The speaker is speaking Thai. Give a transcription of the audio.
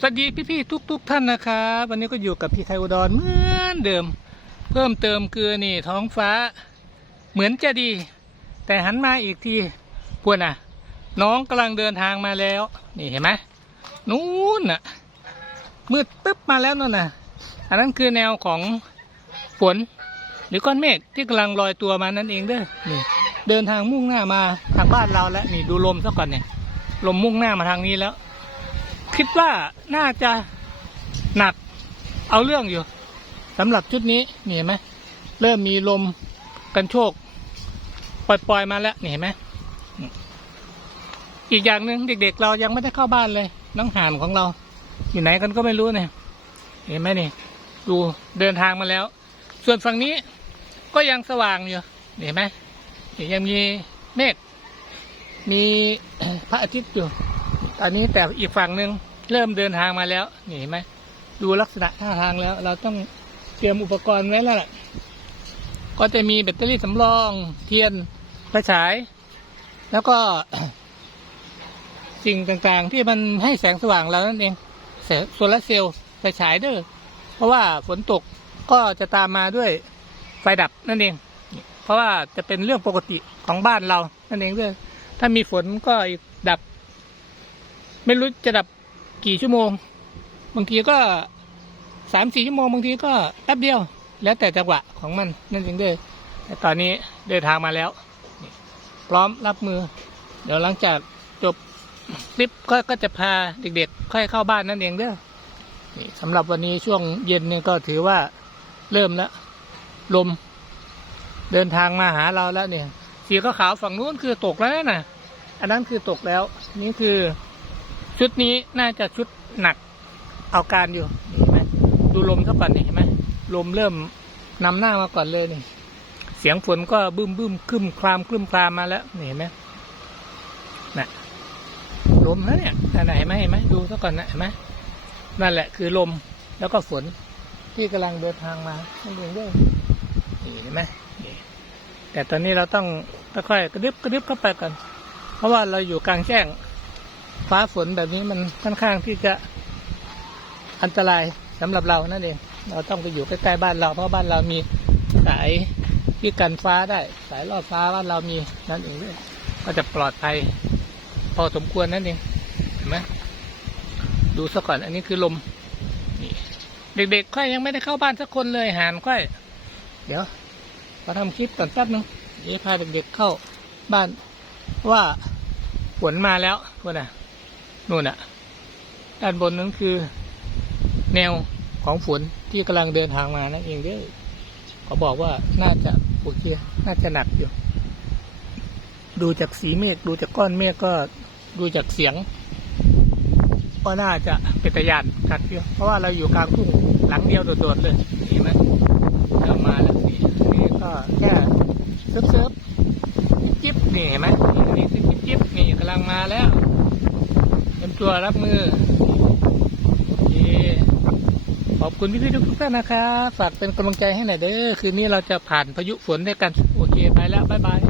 สวัสดีพี่ๆทุก ๆ ท่านนะครับวันนี้ก็อยู่กับพี่ไทยอุดรเหมือนเดิม เพิ่มเติมคือนี่ท้องฟ้า เหมือนจะดี แต่หันมาอีกทีพวกน่ะ น้องกำลังเดินทางมาแล้ว นี่เห็นไหมนู้นน่ะมืดตึ๊บมาแล้วนั่นน่ะ อันนั้นคือแนวของฝนหรือก้อนเมฆที่กำลังลอยตัวมานั่นเองเด้อนี่เดินทางมุ่งหน้ามาทางบ้านเราแล้วนี่ดูลมซะก่อนเนี่ยลมมุ่งหน้ามาทางนี้แล้ว คิดว่าน่าจะหนักเอาเรื่องอยู่สำหรับชุดนี้นี่เห็นไหมเริ่มมีลมกันโชกปล่อยๆมาแล้วนี่เห็นไหมอีกอย่างหนึ่งเด็ก ๆ เรายังไม่ได้เข้าบ้านเลย น้องห่านของเรา อยู่ไหนกันก็ไม่รู้เนี่ยเห็นไหมนี่ ดูเดินทางมาแล้ว ส่วนฝั่งนี้ก็ยังสว่างอยู่เห็นไหมยังมีเมฆมีพระอาทิตย์อยู่ตอนนี้แต่อีกฝั่งหนึ่ง เริ่มเดินทางมาแล้วนี่เห็นไหมดูลักษณะท่าทางแล้ว เราต้องเตรียมอุปกรณ์ไว้แล้วล่ะก็จะมีแบตเตอรี่สำรองเทียนไฟฉาย แล้วก็ สิ่งต่างๆ ที่มันให้แสงสว่างเรานั่นเองแสงโซลาร์เซลล์ไฟฉายเด้อเพราะว่าฝนตกก็จะตามมาด้วยไฟดับนั่นเอง เพราะว่าจะเป็นเรื่องปกติของบ้านเรานั่นเองด้อถ้ามีฝนก็ดับ ไม่รู้จะดับ กี่ชั่วโมง บางทีก็สามสี่ชั่วโมงบางทีก็แป๊บเดียว แล้วแต่จังหวะของมันนั่นเองเด้อแต่ตอนนี้เดินทางมาแล้ว พร้อมรับมือ เดี๋ยวหลังจากจบคลิปก็ก็จะพาเด็กๆ ค่อยเข้าบ้านนั่นเองเด้อนี่สำหรับวันนี้ช่วงเย็นเนี่ยก็ถือว่าเริ่มแล้ว ลม เดินทางมาหาเราแล้วเนี่ย สีขาวๆฝั่งนู้นคือตกแล้วนะอันนั้นคือตกแล้ว นี่คือ ชุดนี้น่าจะชุดหนักเอาการอยู่นี่เห็นไหมดูลมซะก่อนนี่เห็นไหมลมเริ่มนำหน้ามาก่อนเลยนี่ เสียงฝนก็บึ้มบึ้มคลึ้มคลามคลึ้มคลามมาแล้วนี่เห็นไหมน่ะลมนะเนี่ยนั่นน่ะเห็นไหมเห็นไหมดูซะก่อนนะเห็นไหมนั่นแหละคือลมแล้วก็ฝนที่กำลังเดินทางมาไม่เองด้วยนี่เห็นไหมแต่ตอนนี้เราต้องค่อยๆกระดึบกระดึบเข้าไปก่อนเพราะว่าเราอยู่กลางแจ้ง ฟ้าฝนแบบนี้มันค่อนข้างที่จะอันตรายสำหรับเรานั่นเอง เราต้องไปอยู่ใกล้ๆบ้านเราเพราะบ้านเรามีสายที่กันฟ้าได้ สายลอดฟ้าบ้านเรามีนั่นเองด้วยก็จะปลอดภัย พอสมควรนั่นเองเห็นไหมดูซะก่อน อันนี้คือลมนี่เด็กๆค่อยยังไม่ได้เข้าบ้านสักคนเลยหานค่อย เดี๋ยวมาทำคลิปก่อนแป๊บนึงเดี๋ยวพาเด็กๆเข้าบ้านว่าฝนมาแล้วพวกน่ะ นู่นน่ะด้านบนนั้นคือ แนวของฝนที่กำลังเดินทางมานั่นเองเด้อเขาบอกว่าน่าจะโอเคน่าจะหนักอยู่ ดูจากสีเมฆดูจากก้อนเมฆก็ดูจากเสียง ก็น่าจะเป็นตะยานกัดอยู่เพราะว่าเราอยู่กลางทุ่งหลังเดียวโดดๆเลยเห็นไหมเริ่มมาแล้วนี่นี่ก็แค่เซิฟๆจิ๊บนี่เห็นไหมนี่อันนี้คือจิ๊บจิ๊บนี่กำลังมาแล้ว ตัวรับมือโอเคขอบคุณพี่ๆทุกท่านนะครับ ฝากเป็นกำลังใจให้หน่อยเด้อ คืนนี้เราจะผ่านพายุฝนด้วยกัน โอเค ไปแล้ว บ๊ายบาย